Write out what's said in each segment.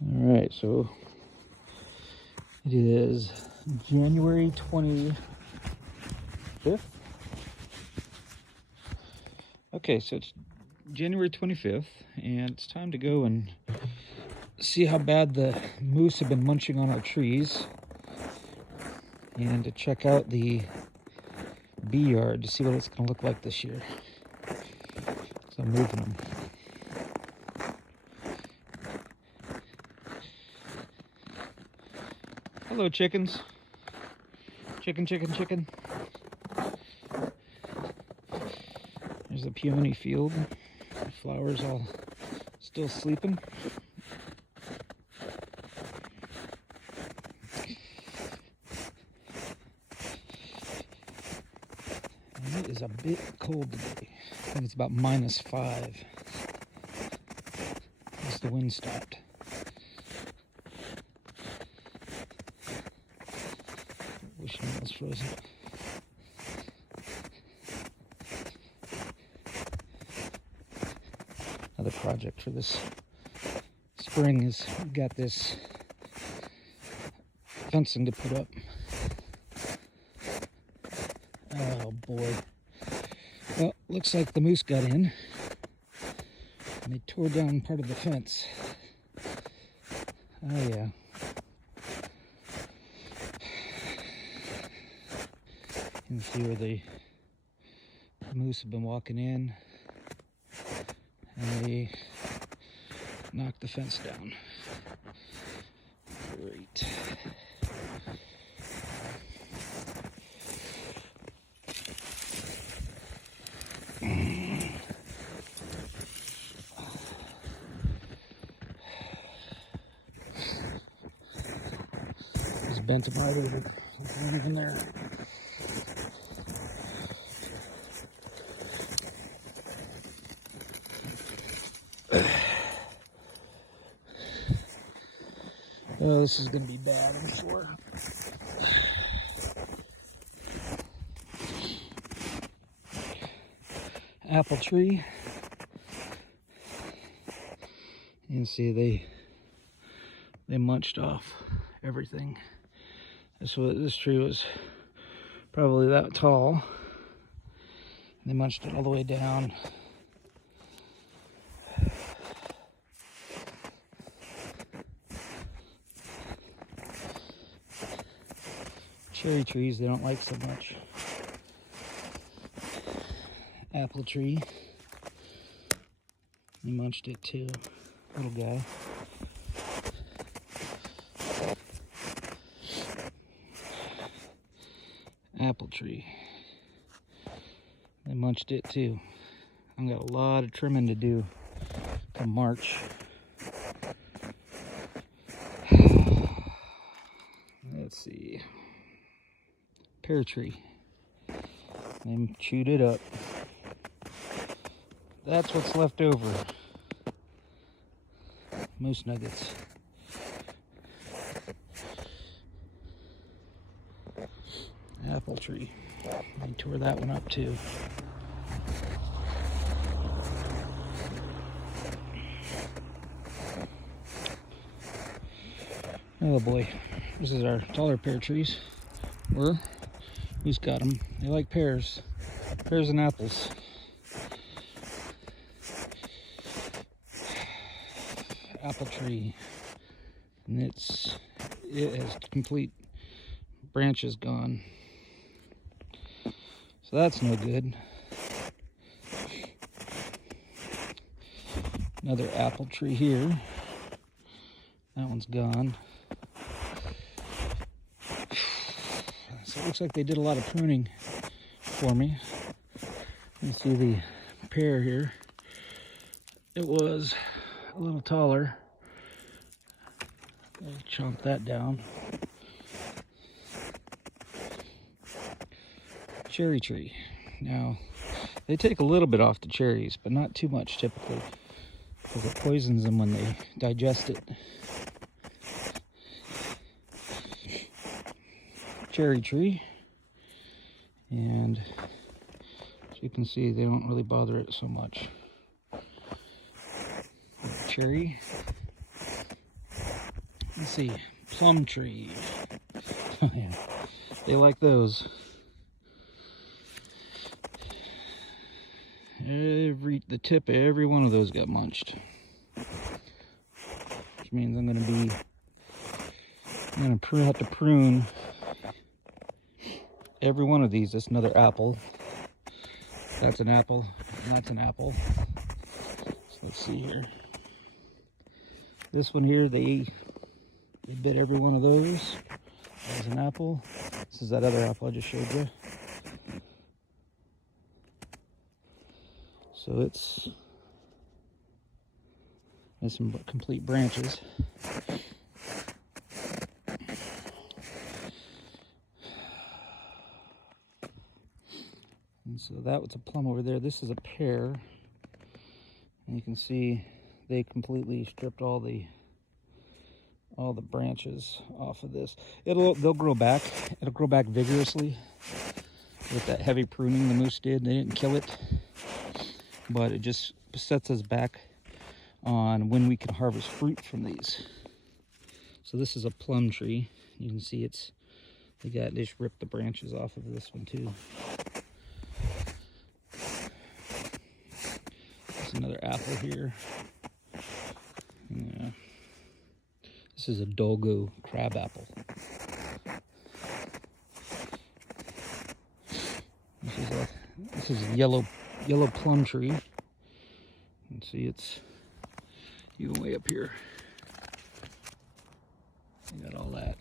All right, so it is January 25th. Okay, so it's January 25th, and it's time to go and see how bad the moose have been munching on our trees, and to check out the bee yard to see what it's going to look like this year. So I'm moving them. Hello, chickens. Chicken, chicken, chicken. There's the peony field. The flowers all still sleeping. And it is a bit cold today. I think it's about -5. As the wind stopped. Wishing it was frozen. Another project for this spring is we've got this fencing to put up. Oh boy. Well, looks like the moose got in and they tore down part of the fence. Oh yeah. You can see where the moose have been walking in, and they knocked the fence down. Great. Just bent him right over. There's one even there. Oh, this is going to be bad, I'm sure. Apple tree. You can see they munched off everything. This tree was probably that tall. They munched it all the way down. Cherry trees they don't like so much. Apple tree, he munched it too, little guy. Apple tree, they munched it too. I've got a lot of trimming to do come March. Let's see. Pear tree. They chewed it up. That's what's left over. Moose nuggets. Apple tree. They tore that one up too. Oh boy. This is our taller pear trees. Who's got them? They like pears. Pears and apples. Apple tree. And it has complete branches gone. So that's no good. Another apple tree here. That one's gone. So it looks like they did a lot of pruning for me. You can see the pear here. It was a little taller. They chomped that down. Cherry tree. Now, they take a little bit off the cherries, but not too much typically, because it poisons them when they digest it. Cherry tree. And as you can see, they don't really bother it so much. Cherry. Let's see, plum tree. Oh yeah, they like those. The tip of every one of those got munched, which means I'm gonna have to prune every one of these. That's another apple. That's an apple, and that's an apple. So let's see here. This one here, they bit every one of those. There's an apple. This is that other apple I just showed you. So it's has some complete branches. And so that was a plum over there. This is a pear. And you can see they completely stripped all the branches off of this. They'll grow back. It'll grow back vigorously with that heavy pruning the moose did. They didn't kill it, but it just sets us back on when we can harvest fruit from these. So this is a plum tree. You can see they just ripped the branches off of this one too. There's another apple here. Yeah. This is a Dolgo crab apple. This is a yellow plum tree. You can see it's even way up here. You got all that.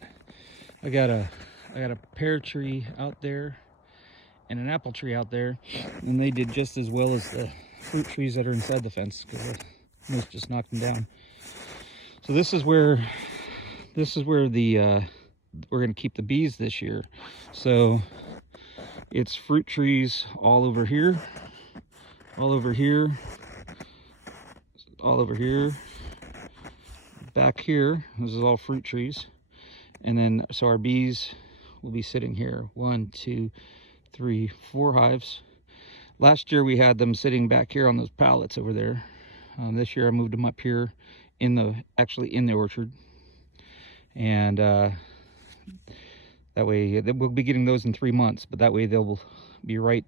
I got a pear tree out there and an apple tree out there, and they did just as well as the fruit trees that are inside the fence because the moose just knocked them down. So this is where we're going to keep the bees this year. So it's fruit trees all over here, all over here, all over here, back here. This is all fruit trees. And then, so our bees will be sitting here. 1, 2, 3, 4 hives. Last year we had them sitting back here on those pallets over there. This year I moved them up here actually in the orchard. And that way we'll be getting those in 3 months, but that way they'll be right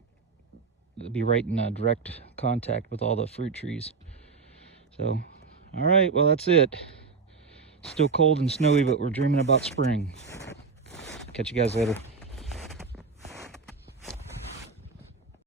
in direct contact with all the fruit trees. So, all right, well, that's it. Still cold and snowy, but we're dreaming about spring. Catch you guys later.